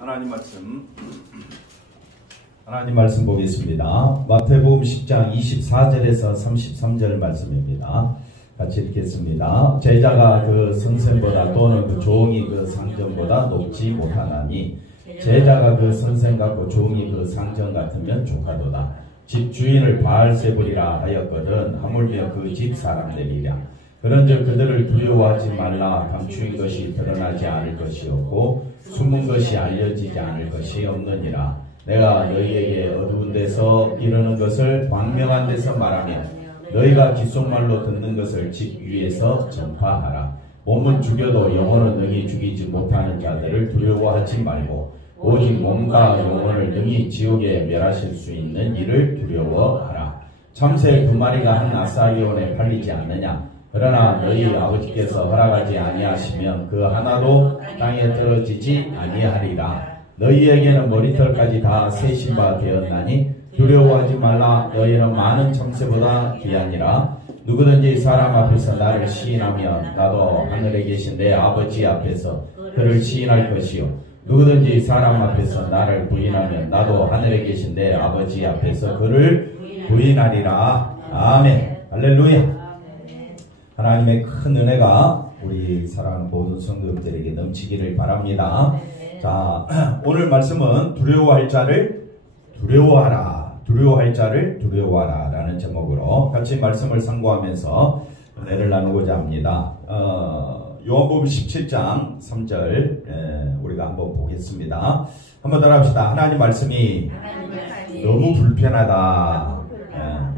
하나님 말씀 보겠습니다. 마태복음 10장 24절에서 33절 말씀입니다. 같이 읽겠습니다. 제자가 그 선생보다 또는 그 종이 그 상전보다 높지 못하나니 제자가 그 선생 같고 종이 그 상전 같으면 조카도다. 집 주인을 바알세불이라 하였거든 하물며 그 집 사람들이랴. 그런즉 그들을 두려워하지 말라. 감추인 것이 드러나지 않을 것이었고 숨은 것이 알려지지 않을 것이 없느니라. 내가 너희에게 어두운 데서 이르는 것을 광명한 데서 말하며 너희가 귓속말로 듣는 것을 집 위에서 전파하라. 몸은 죽여도 영혼은 능히 죽이지 못하는 자들을 두려워하지 말고 오직 몸과 영혼을 능히 지옥에 멸하실 수 있는 이를 두려워하라. 참새 두 마리가 한 아사리온에 팔리지 않느냐. 그러나 너희 아버지께서 허락하지 아니하시면 그 하나도 땅에 떨어지지 아니하리라. 너희에게는 머리털까지 다 세신 바 되었나니 두려워하지 말라. 너희는 많은 참새보다 귀하니라. 누구든지 사람 앞에서 나를 시인하면 나도 하늘에 계신 내 아버지 앞에서 그를 시인할 것이요 누구든지 사람 앞에서 나를 부인하면 나도 하늘에 계신 내 아버지 앞에서 그를 부인하리라. 아멘. 할렐루야. 하나님의 큰 은혜가 우리 사랑하는 모든 성도들에게 넘치기를 바랍니다. 자, 오늘 말씀은 두려워할 자를 두려워하라. 두려워할 자를 두려워하라 라는 제목으로 같이 말씀을 상고하면서 은혜를 나누고자 합니다. 요한복음 17장 3절 우리가 한번 보겠습니다. 한번 따라합시다. 하나님 말씀이 너무 불편하다.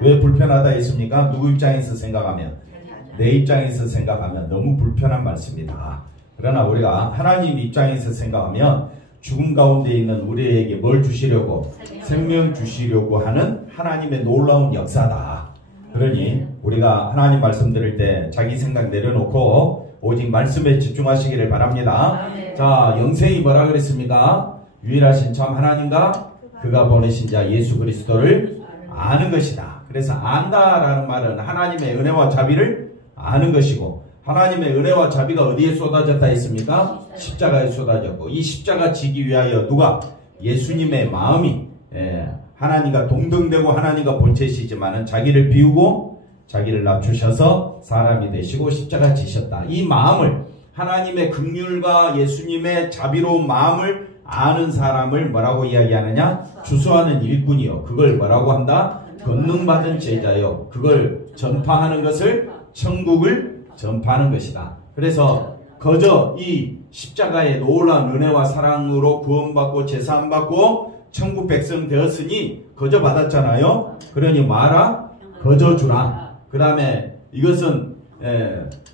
왜 불편하다 했습니까? 누구 입장에서 생각하면? 내 입장에서 생각하면 너무 불편한 말씀이다. 그러나 우리가 하나님 입장에서 생각하면 죽음 가운데 있는 우리에게 뭘 주시려고? 생명 주시려고 하는 하나님의 놀라운 역사다. 그러니 우리가 하나님 말씀 들을 때 자기 생각 내려놓고 오직 말씀에 집중하시기를 바랍니다. 자, 영생이 뭐라 그랬습니까? 유일하신 참 하나님과 그가 보내신 자 예수 그리스도를 아는 것이다. 그래서 안다라는 말은 하나님의 은혜와 자비를 아는 것이고 하나님의 은혜와 자비가 어디에 쏟아졌다 했습니까? 십자가에 쏟아졌고 이 십자가 지기 위하여 누가? 예수님의 마음이 하나님과 동등되고 하나님과 본체시지만은 자기를 비우고 자기를 낮추셔서 사람이 되시고 십자가 지셨다. 이 마음을 하나님의 긍휼과 예수님의 자비로운 마음을 아는 사람을 뭐라고 이야기하느냐? 주소하는 일꾼이요. 그걸 뭐라고 한다? 권능받은 제자요. 그걸 전파하는 것을 천국을 전파하는 것이다. 그래서 거저 이 십자가의 놀라운 은혜와 사랑으로 구원받고 제사함받고 천국 백성 되었으니 거저 받았잖아요. 그러니 마라 거저 주라. 그 다음에 이것은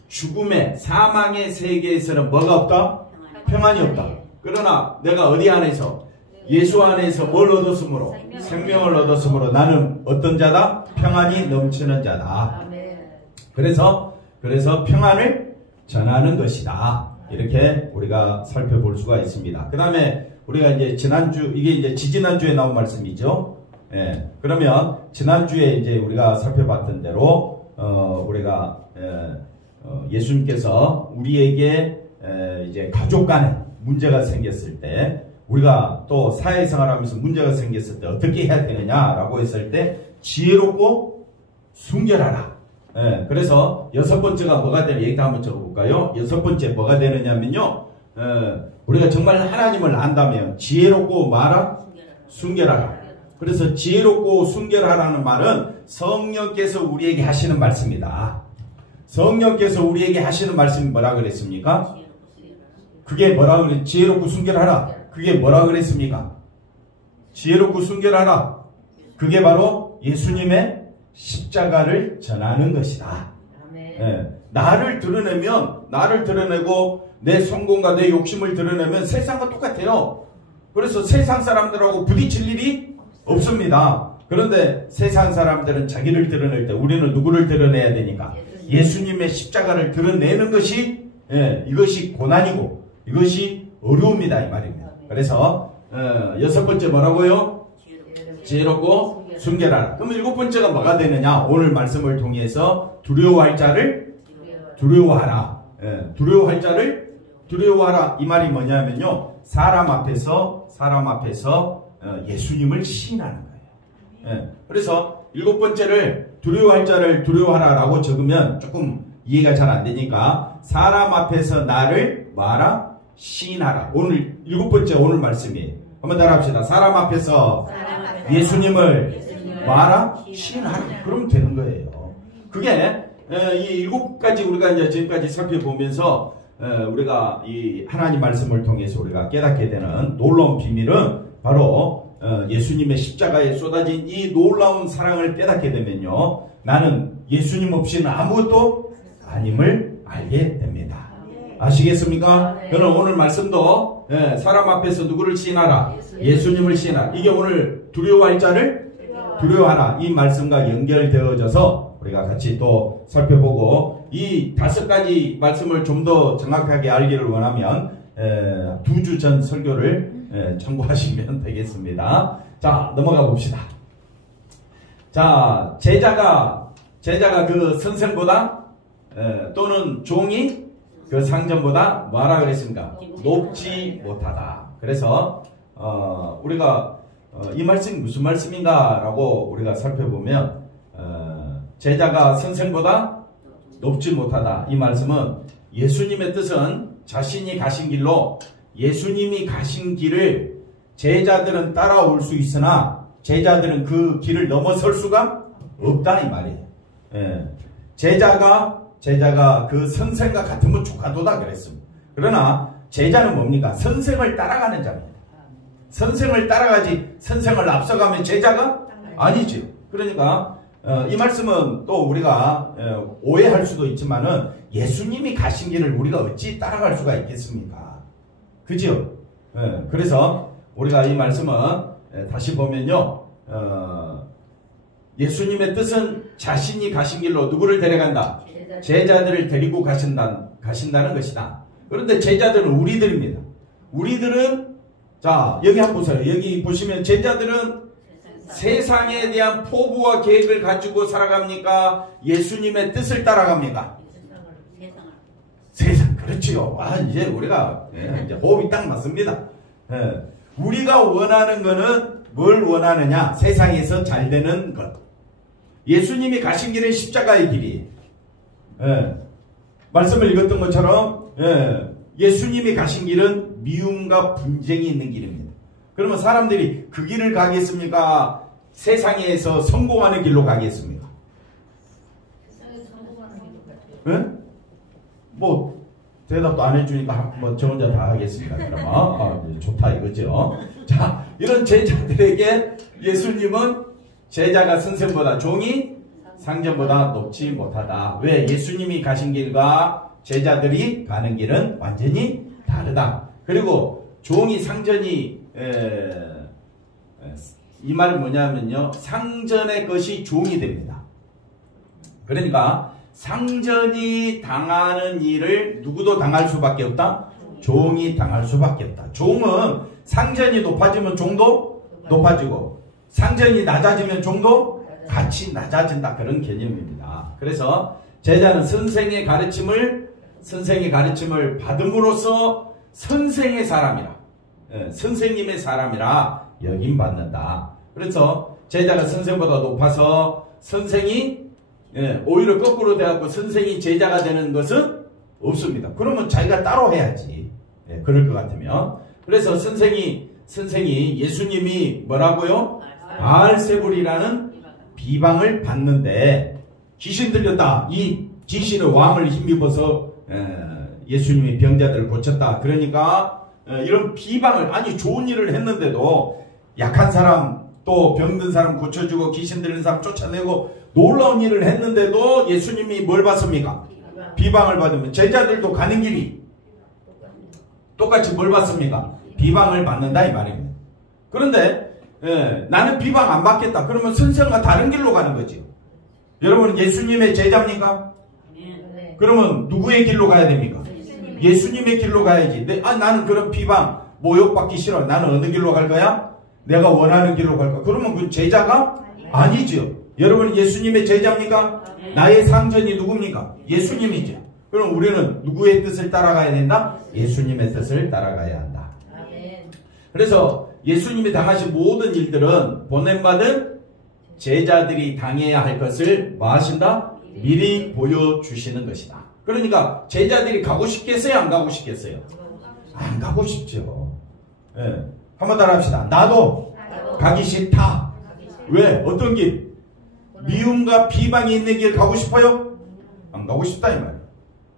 죽음의 사망의 세계에서는 뭐가 없다? 평안이 없다. 그러나 내가 어디 안에서? 예수 안에서 뭘 얻었으므로? 생명을 얻었으므로 나는 어떤 자다? 평안이 넘치는 자다. 그래서 평안을 전하는 것이다. 이렇게 우리가 살펴볼 수가 있습니다. 그 다음에 우리가 이제 지난주, 이게 이제 지지난주에 나온 말씀이죠. 그러면 지난주에 이제 우리가 살펴봤던 대로, 우리가, 예수님께서 우리에게, 이제 가족 간에 문제가 생겼을 때, 우리가 또 사회생활 하면서 문제가 생겼을 때 어떻게 해야 되느냐라고 했을 때, 지혜롭고 순결하라. 그래서 여섯 번째가 뭐가 되냐 얘기 한번 적어볼까요? 여섯 번째 뭐가 되느냐면요, 우리가 정말 하나님을 안다면 지혜롭고 마라 순결하라. 그래서 지혜롭고 순결하라는 말은 성령께서 우리에게 하시는 말씀이다. 성령께서 우리에게 하시는 말씀이 뭐라 그랬습니까? 그게 뭐라 그랬? 지혜롭고 순결하라. 그게 뭐라 그랬습니까? 지혜롭고 순결하라. 그게 바로 예수님의 십자가를 전하는 것이다. 나를 드러내고 내 성공과 내 욕심을 드러내면 세상과 똑같아요. 그래서 세상 사람들하고 부딪힐 일이 없습니다. 그런데 세상 사람들은 자기를 드러낼 때 우리는 누구를 드러내야 되니까? 예수님의 십자가를 드러내는 것이 이것이 고난이고 이것이 어려움이다 이 말입니다. 그래서 여섯 번째 뭐라고요? 지혜롭고 순결하라. 그럼 일곱 번째가 뭐가 되느냐? 오늘 말씀을 통해서 두려워할 자를 두려워하라. 두려워할 자를 두려워하라. 이 말이 뭐냐면요, 사람 앞에서 예수님을 시인하는 거예요. 예. 그래서 7번째를 두려워할 자를 두려워하라라고 적으면 조금 이해가 잘 안 되니까 사람 앞에서 나를 뭐하라? 시인하라. 오늘 7번째 오늘 말씀이에요. 한번 따라합시다. 사람 앞에서 예수님을 뭐하라? 시인하라. 그러면 되는 거예요. 그게 이 7가지 우리가 이제 지금까지 살펴보면서 우리가 이 하나님 말씀을 통해서 우리가 깨닫게 되는 놀라운 비밀은 바로 예수님의 십자가에 쏟아진 이 놀라운 사랑을 깨닫게 되면요, 나는 예수님 없이는 아무것도 아님을 알게 됩니다. 아시겠습니까? 그럼 오늘 말씀도 사람 앞에서 누구를 시인하라? 예수님을 시인하라. 이게 오늘 두려워할 자를 두려워하라. 이 말씀과 연결되어져서 우리가 같이 또 살펴보고, 이 5가지 말씀을 좀 더 정확하게 알기를 원하면 2주 전 설교를 참고하시면 되겠습니다. 자, 넘어가 봅시다. 자, 제자가 그 선생보다 또는 종이 그 상전보다 뭐하라 그랬습니까? 높지 못하다. 그래서 우리가 이 말씀이 무슨 말씀인가 라고 우리가 살펴보면 제자가 선생보다 높지 못하다. 이 말씀은 예수님의 뜻은 자신이 가신 길로 예수님이 가신 길을 제자들은 따라올 수 있으나 제자들은 그 길을 넘어설 수가 없다 이 말이에요. 예. 제자가 그 선생과 같으면 좋아도다 그랬습니다. 그러나 제자는 뭡니까? 선생을 따라가는 자입니다. 선생을 따라가지 선생을 앞서가면 제자가 아니죠. 그러니까 이 말씀은 또 우리가 오해할 수도 있지만은 예수님이 가신 길을 우리가 어찌 따라갈 수가 있겠습니까? 그죠? 그래서 우리가 이 말씀은 다시 보면요, 예수님의 뜻은 자신이 가신 길로 누구를 데려간다? 제자들을 데리고 가신다는 것이다. 그런데 제자들은 우리들입니다. 우리들은 자, 여기 한번 보세요. 여기 보시면 제자들은 세상에 대한 포부와 계획을 가지고 살아갑니까? 예수님의 뜻을 따라갑니까? 세상, 그렇지요. 이제 우리가 이제 호흡이 딱 맞습니다. 우리가 원하는 거는 뭘 원하느냐? 세상에서 잘 되는 것. 예수님이 가신 길은 십자가의 길이에요. 말씀을 읽었던 것처럼 예수님이 가신 길은 미움과 분쟁이 있는 길입니다. 그러면 사람들이 그 길을 가겠습니까? 세상에서 성공하는 길로 가겠습니까? 뭐 대답도 안 해주니까 뭐 저 혼자 다 하겠습니다. 그러면 좋다 이거죠. 자, 이런 제자들에게 예수님은 제자가 선생보다 종이 상전보다 높지 못하다. 왜? 예수님이 가신 길과 제자들이 가는 길은 완전히 다르다. 그리고 종이 상전이 이 말은 뭐냐면요, 상전의 것이 종이 됩니다. 그러니까 상전이 당하는 일을 누구도 당할 수밖에 없다? 종이 당할 수밖에 없다. 종은 상전이 높아지면 종도 높아지고 상전이 낮아지면 종도 같이 낮아진다. 그런 개념입니다. 그래서 제자는 선생의 가르침을 받음으로써 선생의 사람이라, 선생님의 사람이라 여김받는다. 그래서 제자가 선생보다 높아서 선생이 오히려 거꾸로 돼갖고 선생이 제자가 되는 것은 없습니다. 그러면 자기가 따로 해야지. 그럴 것 같으면. 그래서 선생이 예수님이 뭐라고요? 바알세불이라는 비방을 받는데, 귀신 들렸다. 이 귀신의 왕을 힘입어서 예수님이 병자들을 고쳤다. 그러니까 이런 비방을, 아니 좋은 일을 했는데도 약한 사람 또 병든 사람 고쳐주고 귀신 들린 사람 쫓아내고 놀라운 일을 했는데도 예수님이 뭘 받습니까? 비방을 받으면 제자들도 가는 길이 똑같이 뭘 받습니까? 비방을 받는다 이 말입니다. 그런데 나는 비방 안 받겠다. 그러면 선생과 다른 길로 가는 거죠. 여러분 예수님의 제자입니까? 그러면 누구의 길로 가야 됩니까? 예수님의 길로 가야지. 나는 그런 비방 모욕받기 싫어. 나는 어느 길로 갈 거야? 내가 원하는 길로 갈 거야. 그러면 그 제자가 아니죠. 여러분 예수님의 제자입니까? 나의 상전이 누굽니까? 예수님이죠. 그럼 우리는 누구의 뜻을 따라가야 된다? 예수님의 뜻을 따라가야 한다. 그래서 예수님이 당하신 모든 일들은 보냄받은 제자들이 당해야 할 것을 뭐 하신다? 미리 보여주시는 것이다. 그러니까 제자들이 가고 싶겠어요? 안 가고 싶겠어요? 안 가고 싶죠. 예. 한번 따라 합시다. 나도 가기 싫다. 왜? 어떤 길? 미움과 비방이 있는 길 가고 싶어요? 안 가고 싶다 이 말이에요.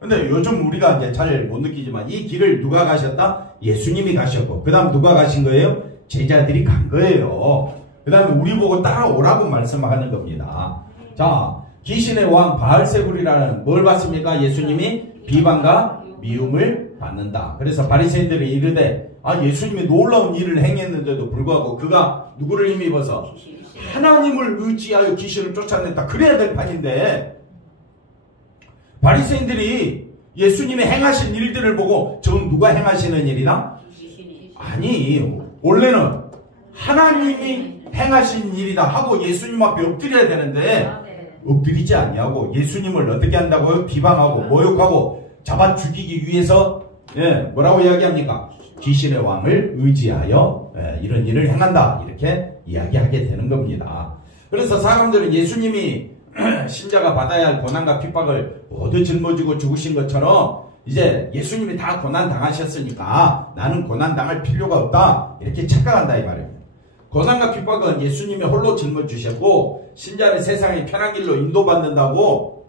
근데 요즘 우리가 이제 잘 못 느끼지만 이 길을 누가 가셨다? 예수님이 가셨고 그 다음 누가 가신 거예요? 제자들이 간 거예요. 그 다음에 우리 보고 따라오라고 말씀하는 겁니다. 자, 귀신의 왕 바알세불이라는 뭘 받습니까? 예수님이 비방과 미움을 받는다. 그래서 바리새인들이 이르되 예수님이 놀라운 일을 행했는데도 불구하고 그가 누구를 힘입어서 하나님을 의지하여 귀신을 쫓아냈다. 그래야 될 판인데 바리새인들이 예수님이 행하신 일들을 보고 저건 누가 행하시는 일이나? 아니, 원래는 하나님이 행하신 일이다 하고 예수님 앞에 엎드려야 되는데 엎드리지 않냐고 예수님을 어떻게 한다고요? 비방하고 모욕하고 잡아 죽이기 위해서 뭐라고 이야기합니까? 귀신의 왕을 의지하여 이런 일을 행한다 이렇게 이야기하게 되는 겁니다. 그래서 사람들은 예수님이 신자가 받아야 할 고난과 핍박을 모두 짊어지고 죽으신 것처럼 이제 예수님이 다 고난 당하셨으니까 나는 고난 당할 필요가 없다 이렇게 착각한다 이 말입니다. 고난과 핍박은 예수님이 홀로 짊어지셨고 신자는 세상의 편한 길로 인도받는다고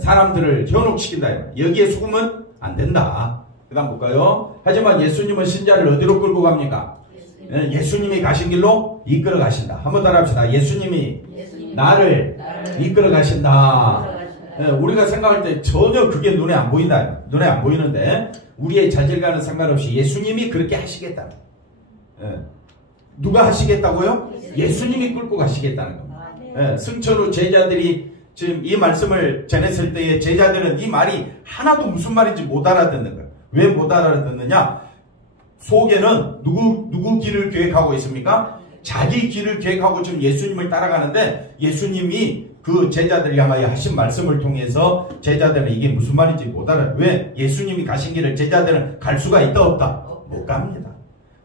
사람들을 현혹시킨다. 여기에 속으면 안 된다. 그 다음 볼까요? 하지만 예수님은 신자를 어디로 끌고 갑니까? 예수님이 가신 길로 이끌어 가신다. 한번 따라 합시다. 예수님이 나를 이끌어 가신다. 우리가 생각할 때 전혀 그게 눈에 안 보인다. 눈에 안 보이는데 우리의 자질과는 상관없이 예수님이 그렇게 하시겠다. 누가 하시겠다고요? 예수님이 끌고 가시겠다는 겁니다. 승천 후 제자들이 지금 이 말씀을 전했을 때에 제자들은 이 말이 하나도 무슨 말인지 못 알아듣는 거예요. 왜 못 알아듣느냐? 속에는 누구 길을 계획하고 있습니까? 자기 길을 계획하고 지금 예수님을 따라가는데 예수님이 그 제자들 향하여 하신 말씀을 통해서 제자들은 이게 무슨 말인지 못 알아요. 왜? 예수님이 가신 길을 제자들은 갈 수가 있다 없다? 못 갑니다.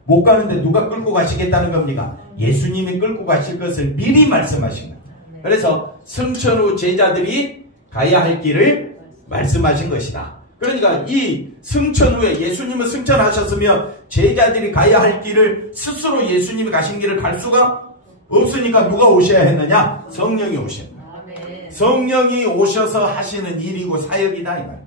못 가는데 누가 끌고 가시겠다는 겁니까? 예수님이 끌고 가실 것을 미리 말씀하신 거예요. 그래서 승천 후 제자들이 가야 할 길을 말씀하신 것이다. 그러니까 이 승천 후에 예수님은 승천하셨으며 제자들이 가야 할 길을 스스로 예수님이 가신 길을 갈 수가 없으니까 누가 오셔야 했느냐? 성령이 오신 거예요. 성령이 오셔서 하시는 일이고 사역이다 이 말이에요.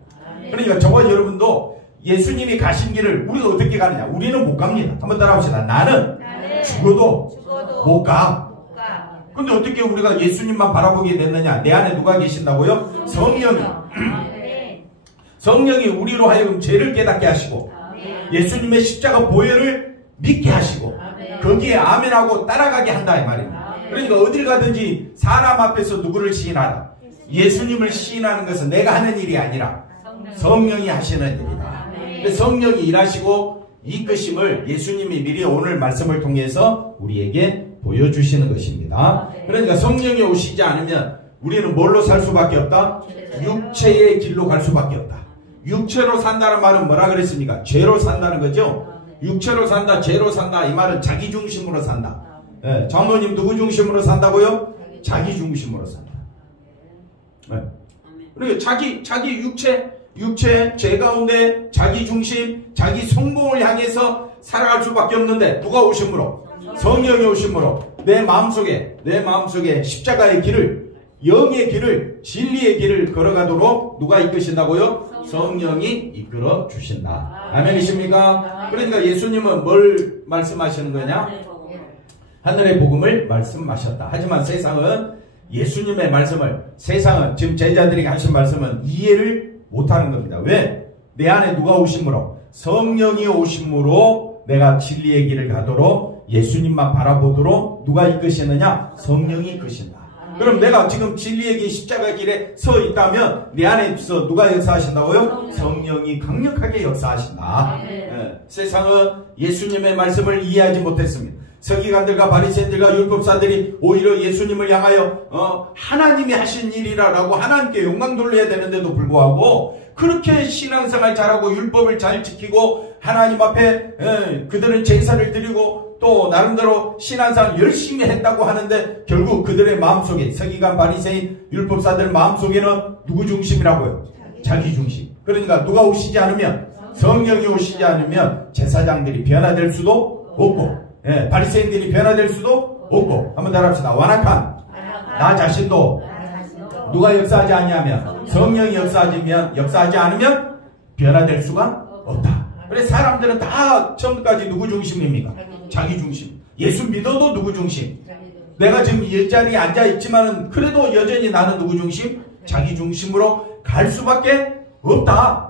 그러니까 저와 여러분도 예수님이 가신 길을 우리가 어떻게 가느냐? 우리는 못 갑니다. 한번 따라합시다. 나는 죽어도 못 가. 근데 어떻게 우리가 예수님만 바라보게 됐느냐? 내 안에 누가 계신다고요? 성령이. 성령이 우리로 하여금 죄를 깨닫게 하시고 예수님의 십자가 보혈을 믿게 하시고 거기에 아멘하고 따라가게 한다 이 말입니다. 그러니까 어딜 가든지 사람 앞에서 누구를 시인하라? 예수님을 시인하는 것은 내가 하는 일이 아니라 성령이 하시는 일이다. 성령이 일하시고 이끄심을 예수님이 미리 오늘 말씀을 통해서 우리에게 보여주시는 것입니다. 그러니까 성령이 오시지 않으면 우리는 뭘로 살 수밖에 없다? 육체의 길로 갈 수밖에 없다. 육체로 산다는 말은 뭐라 그랬습니까? 죄로 산다는 거죠. 육체로 산다, 죄로 산다. 이 말은 자기 중심으로 산다. 장로님 누구 중심으로 산다고요? 자기 중심으로 산다. 그러니까 자기 육체, 죄 가운데 자기 중심, 자기 성공을 향해서 살아갈 수밖에 없는데 누가 오심으로? 성령이 오심으로 내 마음속에 십자가의 길을, 영의 길을, 진리의 길을 걸어가도록 누가 이끄신다고요? 성령이 이끌어 주신다. 아멘이십니까? 그러니까 예수님은 뭘 말씀하시는 거냐? 하늘의 복음을 말씀하셨다. 하지만 세상은 예수님의 말씀을, 세상은 지금 제자들이 하신 말씀은 이해를 못하는 겁니다. 왜? 내 안에 누가 오심으로? 성령이 오심으로 내가 진리의 길을 가도록 예수님만 바라보도록 누가 이끄시느냐? 성령이 이끄신다. 그럼 내가 지금 진리의 길, 십자가 길에 서 있다면 내 안에서 누가 역사하신다고요? 성령이 강력하게 역사하신다. 세상은 예수님의 말씀을 이해하지 못했습니다. 서기관들과 바리새인들과 율법사들이 오히려 예수님을 향하여 하나님이 하신 일이라고 하나님께 영광 돌려야 되는데도 불구하고 그렇게 신앙생활 잘하고 율법을 잘 지키고 하나님 앞에 그들은 제사를 드리고 또 나름대로 신앙생활 열심히 했다고 하는데 결국 그들의 마음속에 서기관 바리새인 율법사들 마음속에는 누구 중심이라고요? 자기 중심. 그러니까 누가 오시지 않으면, 성령이 오시지 않으면 제사장들이 변화될 수도 없고, 바리새인들이 변화될 수도 없고, 한번 따라합시다. 완악한 나 자신도 누가 역사하지 않냐면, 성령이 역사하지 않으면 변화될 수가 없다. 그래서 사람들은 다 처음까지 누구 중심입니까? 자기 중심. 예수 믿어도 누구 중심? 내가 지금 이 자리에 앉아있지만은 그래도 여전히 나는 누구 중심? 자기 중심으로 갈 수밖에 없다.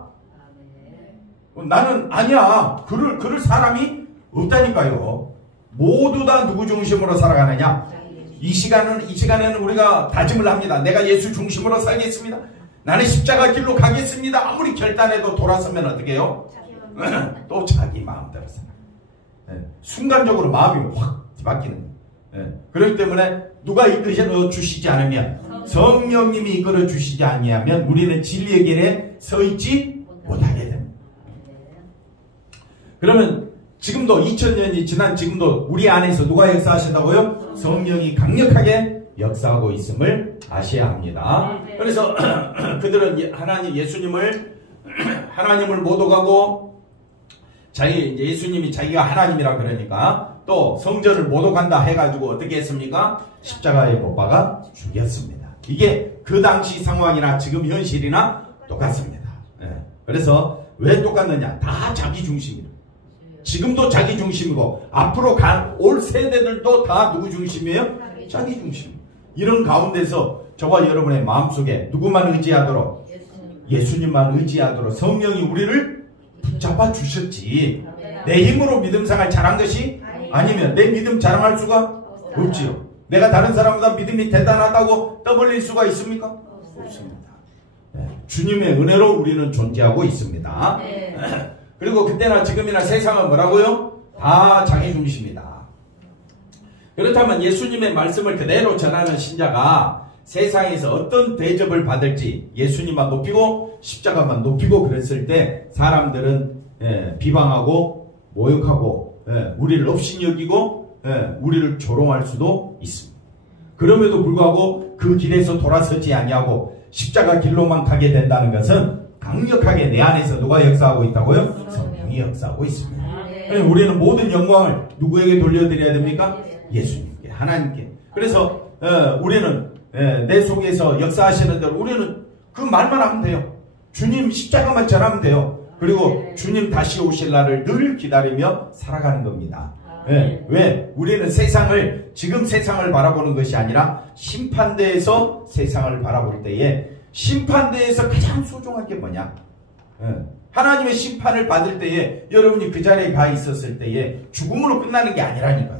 나는 아니야. 그럴 사람이 없다니까요. 모두 다 누구 중심으로 살아가느냐? 이 시간에는 우리가 다짐을 합니다. 내가 예수 중심으로 살겠습니다. 나는 십자가 길로 가겠습니다. 아무리 결단해도 돌아서면 어떻게 해요? 또 자기 마음대로 살아. 순간적으로 마음이 확 바뀌는 거예요. 그렇기 때문에 누가 이끌어 주시지 않으면, 성령님이 이끌어 주시지 아니하면 우리는 진리의 길에 서 있지 못하게 됩니다. 그러면 지금도 2000년이 지난 지금도 우리 안에서 누가 역사하신다고요? 성령이 강력하게 역사하고 있음을 아셔야 합니다. 그래서 그들은 예수님을 못 오가고, 예수님이 자기가 하나님이라 그러니까 또 성전을 못 오간다 해가지고 어떻게 했습니까? 십자가에 못 박아 죽였습니다. 이게 그 당시 상황이나 지금 현실이나 똑같습니다. 그래서 왜 똑같느냐? 다 자기 중심이에요. 지금도 자기 중심이고 앞으로 올 세대들도 다 누구 중심이에요? 자기 중심. 이런 가운데서 저와 여러분의 마음속에 누구만 의지하도록? 예수님만 의지하도록 성령이 우리를 붙잡아 주셨지. 내 힘으로 믿음 생활 잘한 것이 아니면 내 믿음 자랑할 수가 없지요. 내가 다른 사람보다 믿음이 대단하다고 떠벌릴 수가 있습니까? 없습니다. 주님의 은혜로 우리는 존재하고 있습니다. 그리고 그때나 지금이나 세상은 뭐라고요? 다 자기 중심이다. 그렇다면 예수님의 말씀을 그대로 전하는 신자가 세상에서 어떤 대접을 받을지, 예수님만 높이고 십자가만 높이고 그랬을 때 사람들은 비방하고 모욕하고 우리를 업신 여기고 우리를 조롱할 수도 있습니다. 그럼에도 불구하고 그 길에서 돌아서지 아니하고 십자가 길로만 가게 된다는 것은 강력하게 내 안에서 누가 역사하고 있다고요? 성령이 역사하고 있습니다. 우리는 모든 영광을 누구에게 돌려드려야 됩니까? 예수님께, 하나님께. 그래서 우리는 내 속에서 역사하시는 대로 우리는 그 말만 하면 돼요. 주님 십자가만 전하면 돼요. 그리고 주님 다시 오실 날을 늘 기다리며 살아가는 겁니다. 왜? 우리는 지금 세상을 바라보는 것이 아니라 심판대에서 세상을 바라볼 때에, 심판대에서 가장 소중한 게 뭐냐? 하나님의 심판을 받을 때에, 여러분이 그 자리에 가 있었을 때에 죽음으로 끝나는 게 아니라니까요.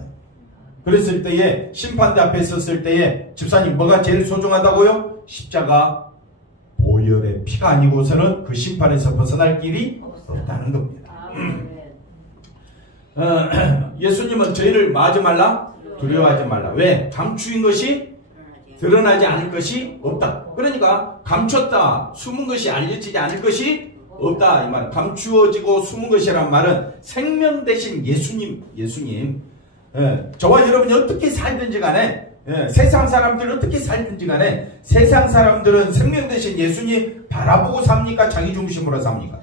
그랬을 때에, 심판대 앞에 섰을 때에 집사님 뭐가 제일 소중하다고요? 십자가 보혈의 피가 아니고서는 그 심판에서 벗어날 길이 없다는 겁니다. 예수님은 저희를 마지 말라, 두려워하지 말라. 왜? 감추인 것이 드러나지 않을 것이 없다. 그러니까 감췄다, 숨은 것이 알려지지 않을 것이 없다. 이 말. 감추어지고 숨은 것이란 말은 생명 대신 예수님. 저와 여러분이 어떻게 살든지 간에, 세상 사람들이 어떻게 살든지 간에, 세상 사람들은 생명 대신 예수님 바라보고 삽니까? 자기 중심으로 삽니까?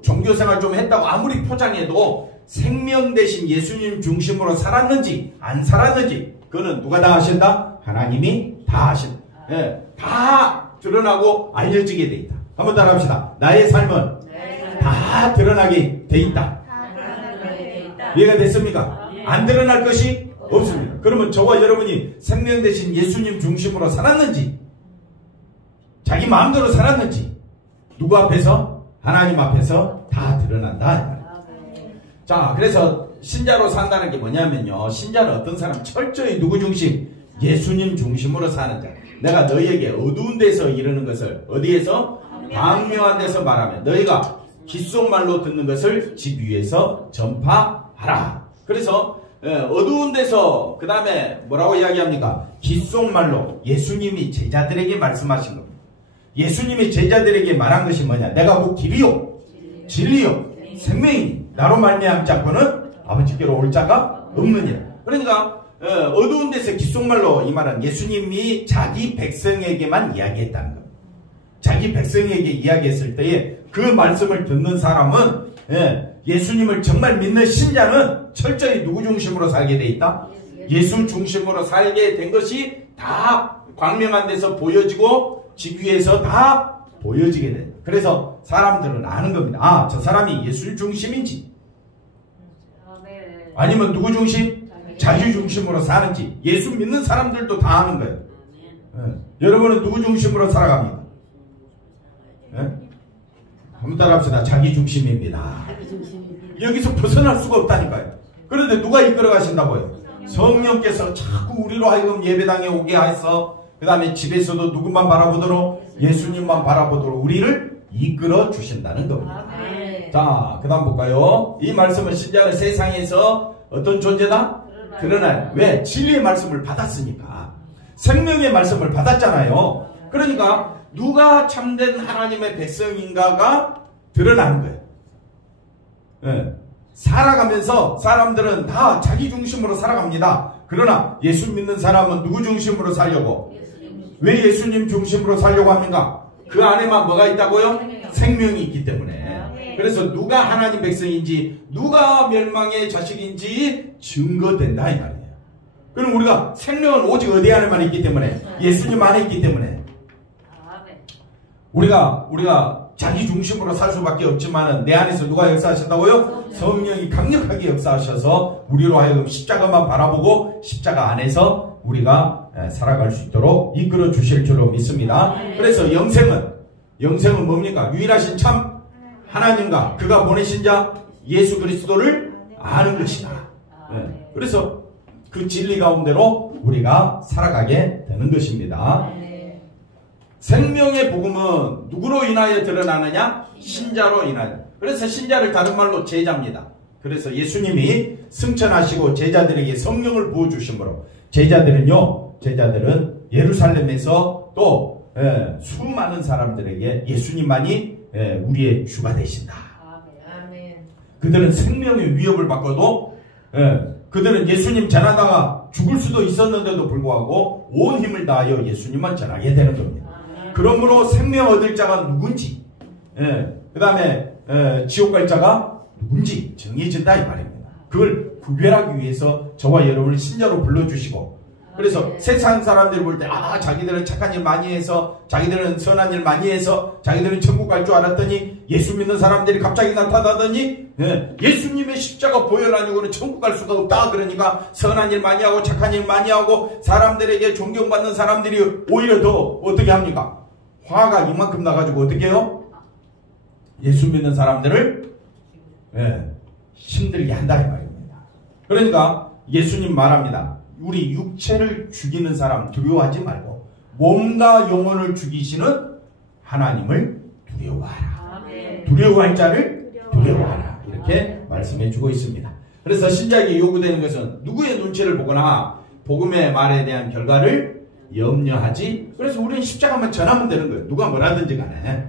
종교생활 좀 했다고 아무리 포장해도 생명 대신 예수님 중심으로 살았는지 안 살았는지 그거는 누가 다 하신다? 하나님이 다 하신다. 다 드러나고 알려지게 돼 있다. 한번 따라합시다. 나의 삶은 다 드러나게 돼 있다. 이해가 됐습니까? 안 드러날 것이 없습니다. 그러면 저와 여러분이 생명 대신 예수님 중심으로 살았는지, 자기 마음대로 살았는지, 누구 앞에서? 하나님 앞에서 다 드러난다. 자, 그래서 신자로 산다는 게 뭐냐면요, 신자는 어떤 사람? 철저히 누구 중심? 예수님 중심으로 사는 자. 내가 너희에게 어두운 데서 이르는 것을 어디에서? 광명한 데서 말하면 너희가 귓속말로 듣는 것을 집 위에서 전파하라. 그래서 어두운 데서, 그 다음에 뭐라고 이야기합니까? 귓속말로 예수님이 제자들에게 말씀하신 겁니다. 예수님이 제자들에게 말한 것이 뭐냐? 내가 곧 길이요 진리요 생명이니 나로 말미암지 않고는 아버지께로 올 자가 없느니라. 그러니까 어두운 데서 귓속말로 이 말은 예수님이 자기 백성에게만 이야기했다는 겁니다. 자기 백성에게 이야기했을 때에 그 말씀을 듣는 사람은 예수님을 정말 믿는 신자는 철저히 누구 중심으로 살게 돼 있다? 예수 중심으로 살게 된 것이 다 광명한 데서 보여지고 지귀에서 다 보여지게 돼. 그래서 사람들은 아는 겁니다. 아, 저 사람이 예수 중심인지 아니면 누구 중심? 자유 중심으로 사는지. 예수 믿는 사람들도 다 아는 거예요. 여러분은 누구 중심으로 살아갑니까? 한번 따라합시다. 자기 중심입니다. 여기서 벗어날 수가 없다니까요. 그런데 누가 이끌어 가신다고요? 성령께서 자꾸 우리로 하여금 예배당에 오게 해서 그 다음에 집에서도 누구만 바라보도록 예수님만 바라보도록 우리를 이끌어 주신다는 겁니다. 자, 그 다음 볼까요? 이 말씀은 신자는 세상에서 어떤 존재다? 드러날. 왜? 진리의 말씀을 받았으니까. 생명의 말씀을 받았잖아요. 그러니까 누가 참된 하나님의 백성인가가 드러나는 거예요. 살아가면서 사람들은 다 자기 중심으로 살아갑니다. 그러나 예수 믿는 사람은 누구 중심으로 살려고? 왜 예수님 중심으로 살려고 합니까? 그 안에만 뭐가 있다고요? 생명이 있기 때문에. 그래서 누가 하나님 백성인지 누가 멸망의 자식인지 증거된다 이 말이에요. 그럼 우리가 생명은 오직 어디 안에만 있기 때문에 예수님 안에 있기 때문에 우리가 자기 중심으로 살 수밖에 없지만은 내 안에서 누가 역사하신다고요? 성령이 강력하게 역사하셔서 우리로 하여금 십자가만 바라보고 십자가 안에서 우리가 살아갈 수 있도록 이끌어 주실 줄로 믿습니다. 그래서 영생은 뭡니까? 유일하신 참 하나님과 그가 보내신 자 예수 그리스도를 아는 것이다. 그래서 그 진리 가운데로 우리가 살아가게 되는 것입니다. 생명의 복음은 누구로 인하여 드러나느냐? 신자로 인하여. 그래서 신자를 다른 말로 제자입니다. 그래서 예수님이 승천하시고 제자들에게 성령을 부어주심으로 제자들은 예루살렘에서 또 수많은 사람들에게 예수님만이 우리의 주가 되신다. 그들은 생명의 위협을 받고도 그들은 예수님 전하다가 죽을 수도 있었는데도 불구하고 온 힘을 다하여 예수님만 전하게 되는 겁니다. 그러므로 생명 얻을 자가 누군지 그 다음에 지옥 갈 자가 누군지 정해진다 이 말입니다. 그걸 구별하기 위해서 저와 여러분을 신자로 불러주시고 그래서 세상 사람들이 볼 때 자기들은 착한 일 많이 해서 자기들은 선한 일 많이 해서 자기들은 천국 갈 줄 알았더니 예수 믿는 사람들이 갑자기 나타나더니 예수님의 십자가 보혈하니고는 천국 갈 수가 없다. 그러니까 선한 일 많이 하고 착한 일 많이 하고 사람들에게 존경받는 사람들이 오히려 더 어떻게 합니까? 화가 이만큼 나가지고 어떻게 해요? 예수 믿는 사람들을 힘들게 한다 이 말입니다. 그러니까 예수님 말합니다. 우리 육체를 죽이는 사람 두려워하지 말고 몸과 영혼을 죽이시는 하나님을 두려워하라. 두려워할 자를 두려워하라. 이렇게 말씀해 주고 있습니다. 그래서 신자에게 요구되는 것은 누구의 눈치를 보거나 복음의 말에 대한 결과를 염려하지. 그래서 우리는 십자가만 전하면 되는 거예요. 누가 뭐라든지 간에.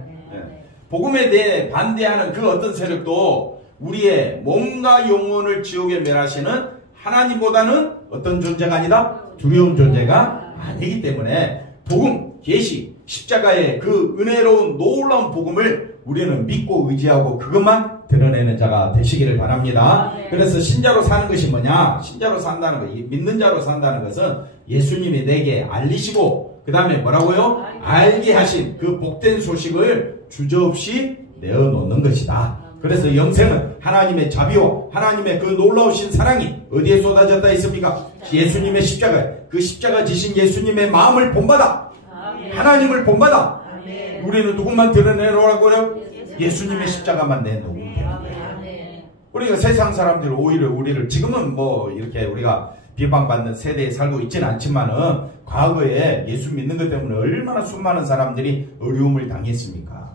복음에 대해 반대하는 그 어떤 세력도 우리의 몸과 영혼을 지옥에 멸하시는 하나님보다는 어떤 존재가 아니다? 두려운 존재가 아니기 때문에 복음, 계시, 십자가의 그 은혜로운 놀라운 복음을 우리는 믿고 의지하고 그것만 드러내는 자가 되시기를 바랍니다. 그래서 신자로 사는 것이 뭐냐? 신자로 산다는 것, 믿는 자로 산다는 것은 예수님이 내게 알리시고 그 다음에 뭐라고요? 알게 하신 그 복된 소식을 주저없이 내어놓는 것이다. 그래서 영생은 하나님의 자비와 하나님의 그 놀라우신 사랑이 어디에 쏟아졌다 있습니까? 예수님의 십자가에. 그 십자가 지신 예수님의 마음을 본받아. 하나님을 본받아. 우리는 누구만 드러내라고요? 예수님의 십자가만 내놓으면 됩니다. 우리가 세상 사람들이 오히려 우리를 지금은 뭐 이렇게 우리가 비방받는 세대에 살고 있지는 않지만은 과거에 예수 믿는 것 때문에 얼마나 수많은 사람들이 어려움을 당했습니까?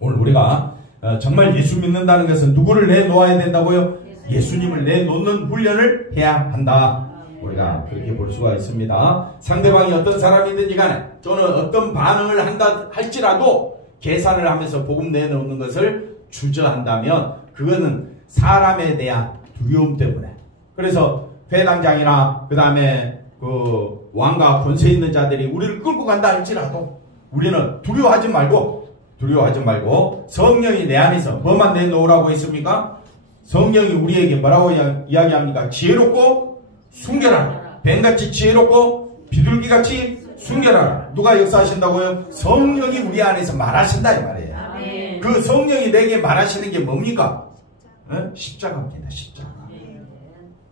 오늘 우리가 정말 예수 믿는다는 것은 누구를 내놓아야 된다고요? 예수님을 내놓는 훈련을 해야 한다. 우리가 그렇게 볼 수가 있습니다. 상대방이 어떤 사람이든지 간에 또는 어떤 반응을 한다 할지라도 계산을 하면서 복음 내놓는 것을 주저한다면 그거는 사람에 대한 두려움 때문에. 그래서 회당장이나 그 다음에 그 왕과 권세 있는 자들이 우리를 끌고 간다 할지라도 우리는 두려워하지 말고 성령이 내 안에서 뭐만 내놓으라고 했습니까? 성령이 우리에게 뭐라고 이야기합니까? 지혜롭고 순결하라. 뱀같이 지혜롭고 비둘기같이 순결하라. 누가 역사하신다고요? 성령이 우리 안에서 말하신다 이 말이에요. 아멘. 그 성령이 내게 말하시는 게 뭡니까? 십자가입니다. 십자가.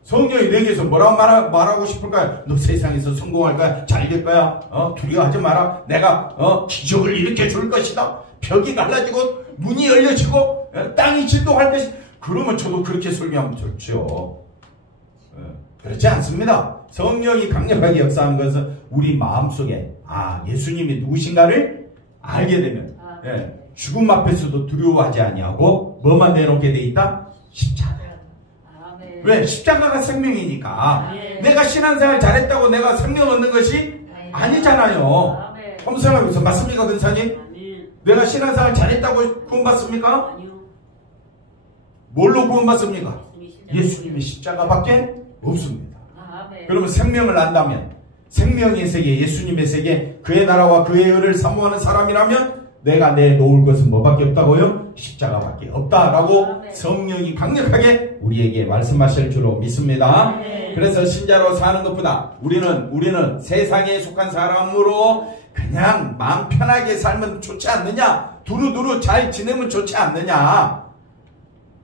성령이 내게서 뭐라고 말하고 싶을까요? 너 세상에서 성공할 거야? 잘 될 거야? 두려워하지 마라. 내가 기적을 일으켜 줄 것이다. 벽이 갈라지고 문이 열려지고 땅이 진동할 것이다. 그러면 저도 그렇게 설교하면 좋죠. 그렇지 않습니다. 성령이 강력하게 역사하는 것은 우리 마음속에 예수님이 누구신가를 알게 되면 죽음 앞에서도 두려워하지 아니하고 뭐만 내놓게 돼 있다? 십자가. 왜? 십자가가 생명이니까. 내가 신앙생활 잘했다고 내가 생명 얻는 것이 아니잖아요. 한번 생각해보세요. 맞습니까, 근사님? 내가 신앙생활 잘했다고 구원받습니까? 뭘로 구원받습니까? 예수님의 십자가밖에 없습니다. 그러면 생명을 안다면 생명의 세계, 예수님의 세계, 그의 나라와 그의 의를 사모하는 사람이라면 내가 내놓을 것은 뭐밖에 없다고요? 십자가밖에 없다라고 성령이 강력하게 우리에게 말씀하실 줄로 믿습니다. 그래서 신자로 사는 것보다 우리는 세상에 속한 사람으로 그냥 마음 편하게 살면 좋지 않느냐? 두루두루 잘 지내면 좋지 않느냐?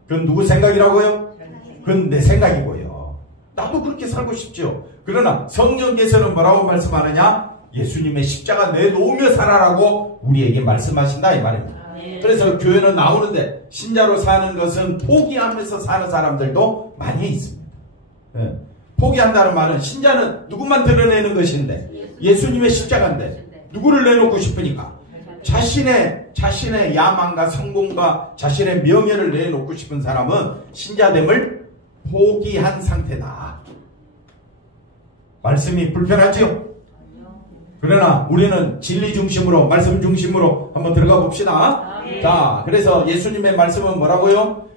그건 누구 생각이라고요? 그건 내 생각이고요. 나도 그렇게 살고 싶죠. 그러나 성령께서는 뭐라고 말씀하느냐? 예수님의 십자가 내놓으며 살아라고 우리에게 말씀하신다 이 말입니다. 그래서 교회는 나오는데 신자로 사는 것은 포기하면서 사는 사람들도 많이 있습니다. 포기한다는 말은 신자는 누구만 드러내는 것인데 예수님의 십자가인데 누구를 내놓고 싶으니까 자신의 야망과 성공과 자신의 명예를 내놓고 싶은 사람은 신자됨을 포기한 상태다. 말씀이 불편하지요? 그러나 우리는 진리 중심으로 말씀 중심으로 한번 들어가 봅시다. 자, 그래서 예수님의 말씀은 뭐라고요?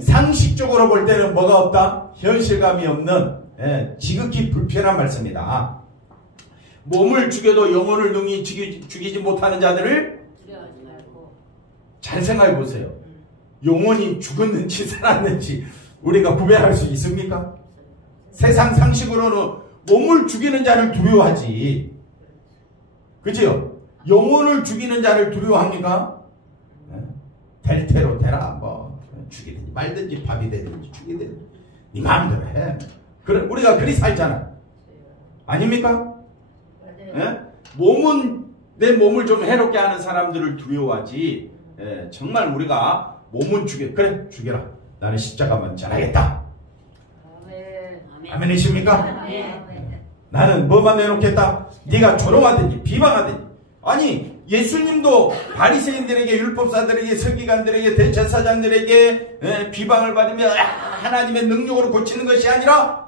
상식적으로 볼 때는 뭐가 없다? 현실감이 없는 지극히 불편한 말씀이다. 몸을 죽여도 영혼을 능히 죽이지 못하는 자들을 잘 생각해 보세요. 영혼이 죽었는지 살았는지 우리가 구별할 수 있습니까? 세상 상식으로는 몸을 죽이는 자를 두려워하지. 그죠? 영혼을 죽이는 자를 두려워합니까? 될 대로 되라. 뭐 죽이든지 말든지 밥이 되든지 죽이든지 네 마음대로 해. 그래, 우리가 그리 살잖아. 아닙니까? 내 몸을 좀 해롭게 하는 사람들을 두려워하지. 정말 우리가 몸은 그래 죽여라. 나는 십자가만 전하겠다. 아멘이십니까? 나는 뭐만 내놓겠다. 네가 조롱하든지 비방하든지. 아니 예수님도 바리새인들에게 율법사들에게 서기관들에게 대제사장들에게 비방을 받으며 하나님의 능력으로 고치는 것이 아니라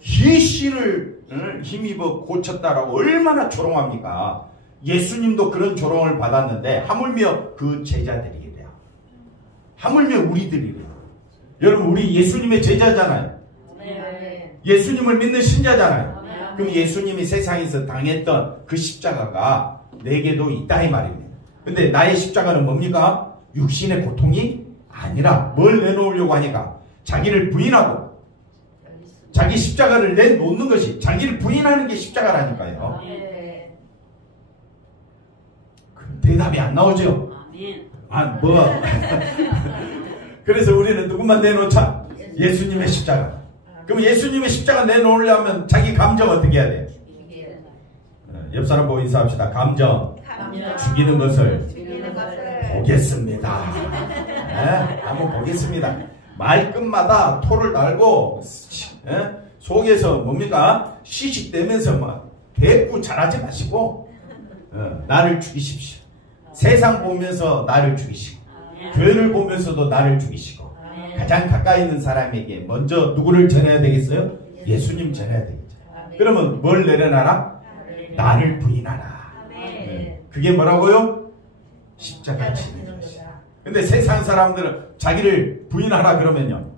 귀신을 힘입어 고쳤다라고 얼마나 조롱합니까? 예수님도 그런 조롱을 받았는데 하물며 그 제자들이래요. 하물며 우리들이래요. 여러분 우리 예수님의 제자잖아요. 예수님을 믿는 신자잖아요. 그럼 예수님이 세상에서 당했던 그 십자가가 내게도 있다 이 말입니다. 근데 나의 십자가는 뭡니까? 육신의 고통이 아니라 뭘 내놓으려고 하니까 자기를 부인하고 자기 십자가를 내놓는 것이 자기를 부인하는 게 십자가라니까요. 대답이 안 나오죠? 그래서 우리는 누구만 내놓자? 예수님의 십자가. 그럼 예수님의 십자가 내놓으려면 자기 감정 어떻게 해야 돼요? 옆 사람 보고 인사합시다. 감정. 죽이는 것을 보겠습니다. 한번 보겠습니다. 말끝마다 토를 달고 속에서 뭡니까? 시식대면서 막 대꾸 잘하지 마시고 나를 죽이십시오. 세상 보면서 나를 죽이시고 교회를 보면서도 나를 죽이시고 가장 가까이 있는 사람에게 먼저 누구를 전해야 되겠어요? 예수님 전해야 되겠죠. 그러면 뭘 내려놔라? 나를 부인하라. 그게 뭐라고요? 십자가 지는 것이야. 근데 세상 사람들은 자기를 부인하라 그러면요,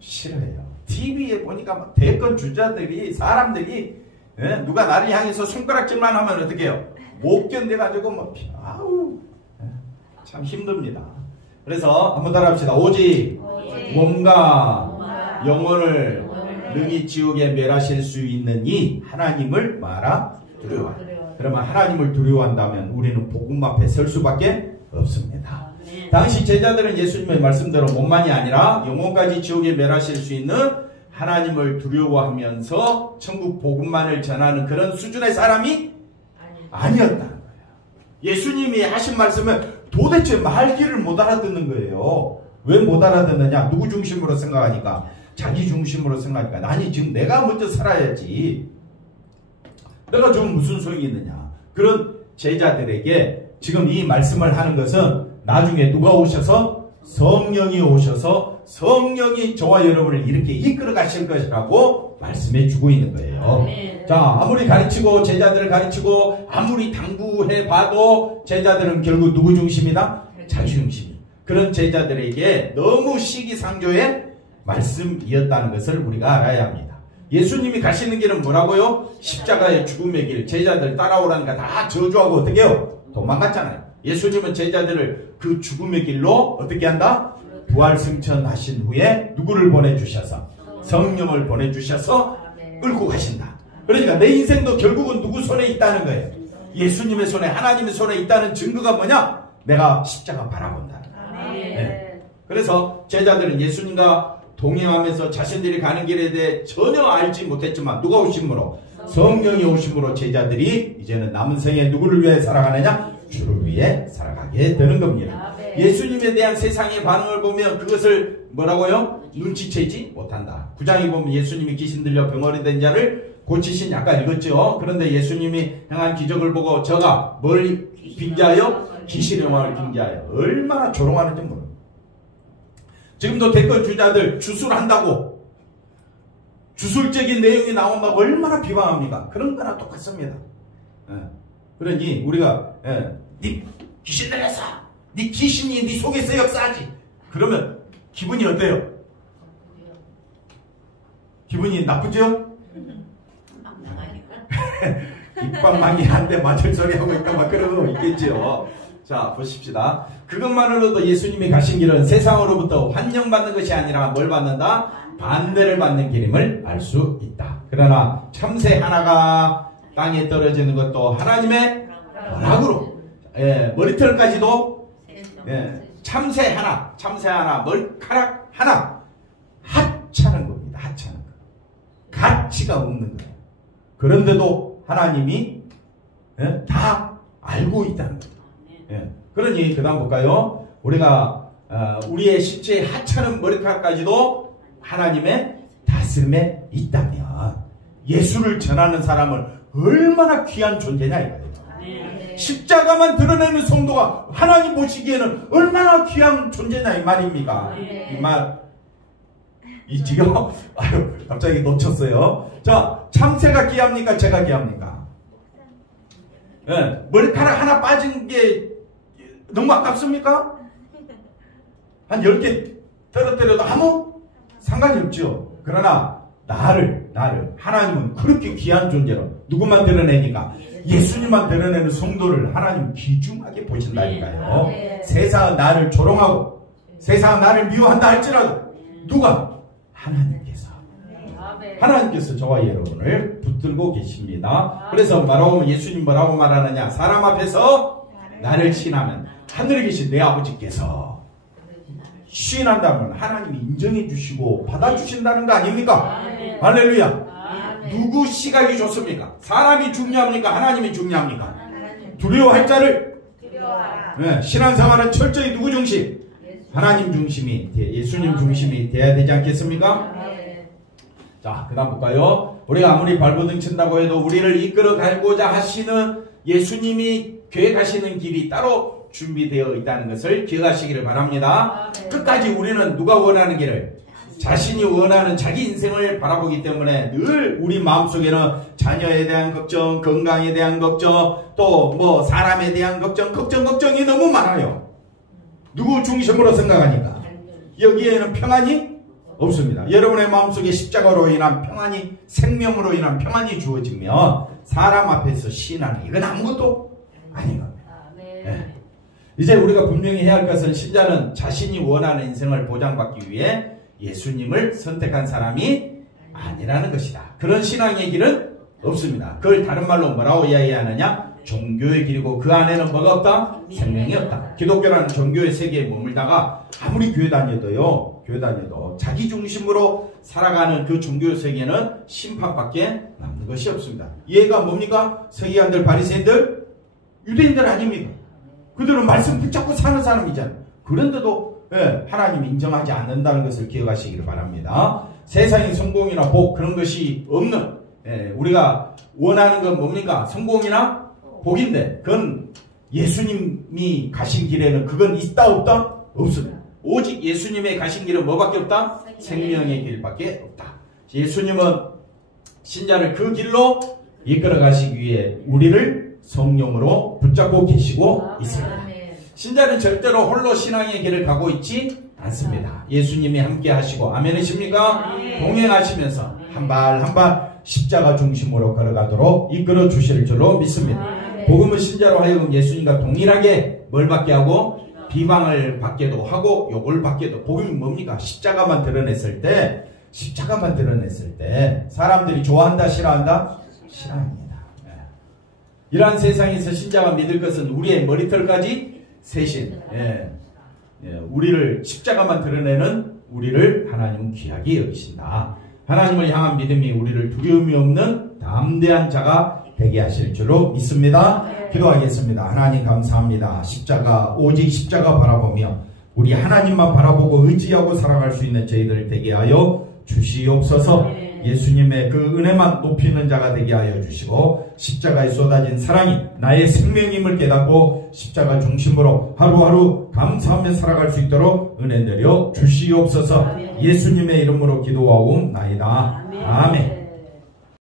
싫어해요. TV에 보니까 막 대권 주자들이, 사람들이, 예? 누가 나를 향해서 손가락질만 하면 어떻게 해요? 못 견뎌가지고 뭐 아우, 예? 참 힘듭니다. 그래서 한번 따라합시다. 오직 몸과 영혼을 능히 지옥에 멸하실 수 있는 이 하나님을 말아 두려워. 그러면 하나님을 두려워한다면 우리는 복음 앞에 설 수밖에 없습니다. 당시 제자들은 예수님의 말씀대로 몸만이 아니라 영혼까지 지옥에 멸하실 수 있는 하나님을 두려워하면서 천국 복음만을 전하는 그런 수준의 사람이 아니었다는 거예요. 예수님이 하신 말씀은 도대체 말귀를 못 알아듣는 거예요. 왜 못 알아듣느냐? 누구 중심으로 생각하니까? 자기 중심으로 생각하니까. 아니, 지금 내가 먼저 살아야지. 내가 좀 무슨 소용이 있느냐? 그런 제자들에게 지금 이 말씀을 하는 것은 나중에 누가 오셔서? 성령이 오셔서 성령이 저와 여러분을 이렇게 이끌어 가실 것이라고 말씀해 주고 있는 거예요. 자, 아무리 가르치고 제자들을 가르치고 아무리 당부해 봐도 제자들은 결국 누구 중심이다? 자기 중심. 그런 제자들에게 너무 시기상조의 말씀이었다는 것을 우리가 알아야 합니다. 예수님이 가시는 길은 뭐라고요? 십자가의 죽음의 길. 제자들 따라오라니까 다 저주하고 어떻게 해요? 도망갔잖아요. 예수님은 제자들을 그 죽음의 길로 어떻게 한다? 부활승천하신 후에 누구를 보내주셔서? 성령을 보내주셔서 끌고 가신다. 그러니까 내 인생도 결국은 누구 손에 있다는 거예요? 예수님의 손에, 하나님의 손에 있다는 증거가 뭐냐? 내가 십자가 바라본다. 네. 그래서 제자들은 예수님과 동행하면서 자신들이 가는 길에 대해 전혀 알지 못했지만 누가 오심으로? 성령이 오심으로 제자들이 이제는 남은 생에 누구를 위해 살아가느냐? 주를 위해 살아가게 되는 겁니다. 예수님에 대한 세상의 반응을 보면 그것을 뭐라고요? 눈치채지 못한다. 9장에 보면 예수님이 귀신 들려 병원에 된 자를 고치신, 아까 읽었죠? 그런데 예수님이 행한 기적을 보고 저가 뭘 빙자하여? 귀신의 영광을 빙자하여. 얼마나 조롱하는지 모릅니다. 지금도 댓글 주자들 주술한다고, 주술적인 내용이 나온다고 얼마나 비방합니까? 그런 거나 똑같습니다. 그러니 우리가 네 귀신 들렸어, 네 귀신이 네 속에서 역사하지, 그러면 기분이 어때요? 기분이 나쁘죠? 입방망이 한 대 맞을 소리 하고 있다 막 그런 거 있겠죠. 자, 보십시다. 그것만으로도 예수님이 가신 길은 세상으로부터 환영받는 것이 아니라 뭘 받는다? 반대를 받는 길임을 알 수 있다. 그러나 참새 하나가 땅에 떨어지는 것도 하나님의 허락으로, 머리털까지도, 참새 하나, 머리카락 하나 하찮은 겁니다. 하찮은 거. 가치가 없는 거예요. 그런데도 하나님이 다 알고 있다는 거예요. 그러니 그 다음 볼까요? 우리가 우리의 실제 하찮은 머리카락까지도 하나님의 다스림에 있다면 예수를 전하는 사람은 얼마나 귀한 존재냐 이거예요. 십자가만 드러내는 성도가 하나님 보시기에는 얼마나 귀한 존재냐 이 말입니까? 이 말, 이 지금 갑자기 놓쳤어요. 자, 참새가 귀합니까? 제가 귀합니까? 머리카락 하나 빠진 게 너무 아깝습니까? 한 10개 떨어뜨려도 아무 상관이 없죠. 그러나 나를 하나님은 그렇게 귀한 존재로 누구만 드러내니까? 예수님만 드러내는 성도를 하나님 귀중하게 보신다니까요. 세상은 나를 조롱하고 세상은 나를 미워한다 할지라도 누가? 하나님께서 저와 여러분을 붙들고 계십니다. 그래서 말하면 예수님 뭐라고 말하느냐? 사람 앞에서 나를 신하면 하늘에 계신 내 아버지께서 시인한다면 하나님이 인정해 주시고 받아주신다는 거 아닙니까? 할렐루야. 누구 시각이 좋습니까? 사람이 중요합니까? 하나님이 중요합니까? 두려워할 자를 신앙생활은 철저히 누구 중심? 하나님 중심이, 예수님 중심이 돼야 되지 않겠습니까? 자, 그 다음 볼까요? 우리가 아무리 발버둥 친다고 해도 우리를 이끌어 가고자 하시는 예수님이 계획하시는 길이 따로 준비되어 있다는 것을 기억하시기를 바랍니다. 끝까지 우리는 누가 원하는 길을? 자신이 원하는 자기 인생을 바라보기 때문에 늘 우리 마음속에는 자녀에 대한 걱정, 건강에 대한 걱정, 또 뭐 사람에 대한 걱정이 너무 많아요. 누구 중심으로 생각하니까 여기에는 평안이 없습니다. 여러분의 마음속에 십자가로 인한 평안이, 생명으로 인한 평안이 주어지면 사람 앞에서 시인하는 이건 아무것도 아닌 겁니다. 네. 이제 우리가 분명히 해야 할 것은 신자는 자신이 원하는 인생을 보장받기 위해 예수님을 선택한 사람이 아니라는 것이다. 그런 신앙의 길은 없습니다. 그걸 다른 말로 뭐라고 이야기하느냐? 종교의 길이고 그 안에는 뭐가 없다? 생명이 없다. 기독교라는 종교의 세계에 머물다가 아무리 교회 다녀도 자기 중심으로 살아가는 그 종교 세계는 심판밖에 남는 것이 없습니다. 얘가 뭡니까? 서기관들, 바리새인들, 유대인들 아닙니까? 그들은 말씀 붙잡고 사는 사람이잖아요. 그런데도 하나님이 인정하지 않는다는 것을 기억하시기를 바랍니다. 세상의 성공이나 복 그런 것이 없는, 우리가 원하는 건 뭡니까? 성공이나 복인데 그건 예수님이 가신 길에는 그건 있다 없다? 없습니다. 오직 예수님의 가신 길은 뭐밖에 없다? 생명의 길밖에 없다. 예수님은 신자를 그 길로 이끌어 가시기 위해 우리를 성령으로 붙잡고 계시고 있습니다. 신자는 절대로 홀로 신앙의 길을 가고 있지 않습니다. 예수님이 함께 하시고, 아멘이십니까? 동행하시면서 한 발 한 발 십자가 중심으로 걸어가도록 이끌어 주실 줄로 믿습니다. 복음은 신자로 하여금 예수님과 동일하게 뭘 받게 하고 비방을 받게도 하고 욕을 받게도. 복음이 뭡니까? 십자가만 드러냈을 때 사람들이 좋아한다 싫어한다? 싫어합니다. 이러한 세상에서 신자가 믿을 것은 우리의 머리털까지 세신, 우리를 십자가만 드러내는 우리를 하나님은 귀하게 여기신다. 하나님을 향한 믿음이 우리를 두려움이 없는 담대한 자가 되게 하실 줄로 믿습니다. 기도하겠습니다. 하나님 감사합니다. 십자가, 오직 십자가 바라보며 우리 하나님만 바라보고 의지하고 살아갈 수 있는 저희들 되게 하여 주시옵소서. 예수님의 그 은혜만 높이는 자가 되게 하여 주시고, 십자가에 쏟아진 사랑이 나의 생명임을 깨닫고 십자가 중심으로 하루하루 감사하며 살아갈 수 있도록 은혜 내려 주시옵소서. 예수님의 이름으로 기도하옵나이다. 아멘.